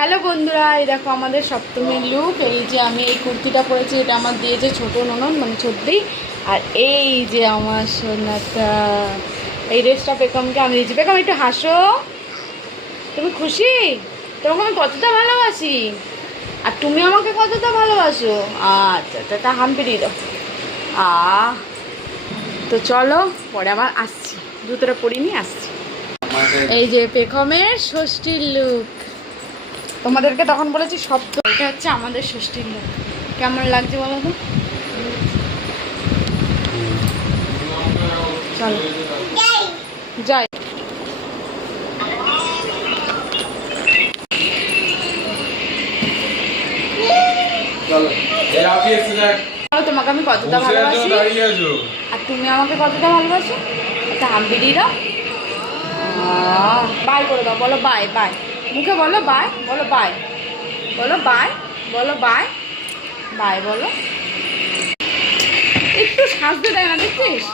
Hello বন্ধুরা, এই দেখো আমাদের সপ্তমীর লুক। এই যে আমি এই কুর্তিটা পরেছি, এটা আমার দিয়েছে ছোটো ননদ, মানে ছোট্টি। আর এই যে আমার সোনাটা, এই ড্রেসটা পেকমকে আমি দিয়েছি। পেকম একটু হাসো, তুমি খুশি? তোমাকে আমি কতটা ভালোবাসি, আর তুমি আমাকে কতটা ভালোবাসো। আচ্ছা তা হাম্পি দাও। তো চলো, পরে আবার আসছি, জুতোটা পরিয়ে আসছি। এই যে পেখমের ষষ্ঠীর লুক, তোমাদেরকে তখন বলেছি সপ্তম, এটা হচ্ছে আমাদের ষষ্ঠীর লুক। কেমন লাগছে বলো তো? চলো যাই। তোমাকে আমি কতটা ভালোবাসি, আর তুমি আমাকে কতটা ভালোবাসো। একটা হাম্পি দিয়ে দাও, বাই করে দাও। বলো বাই বাই, মুখে বলো বাই, বলো বাই, বলো বাই, বলো বাই, বাই বলো। একটু সাজতে দেয় না, দেখছিস?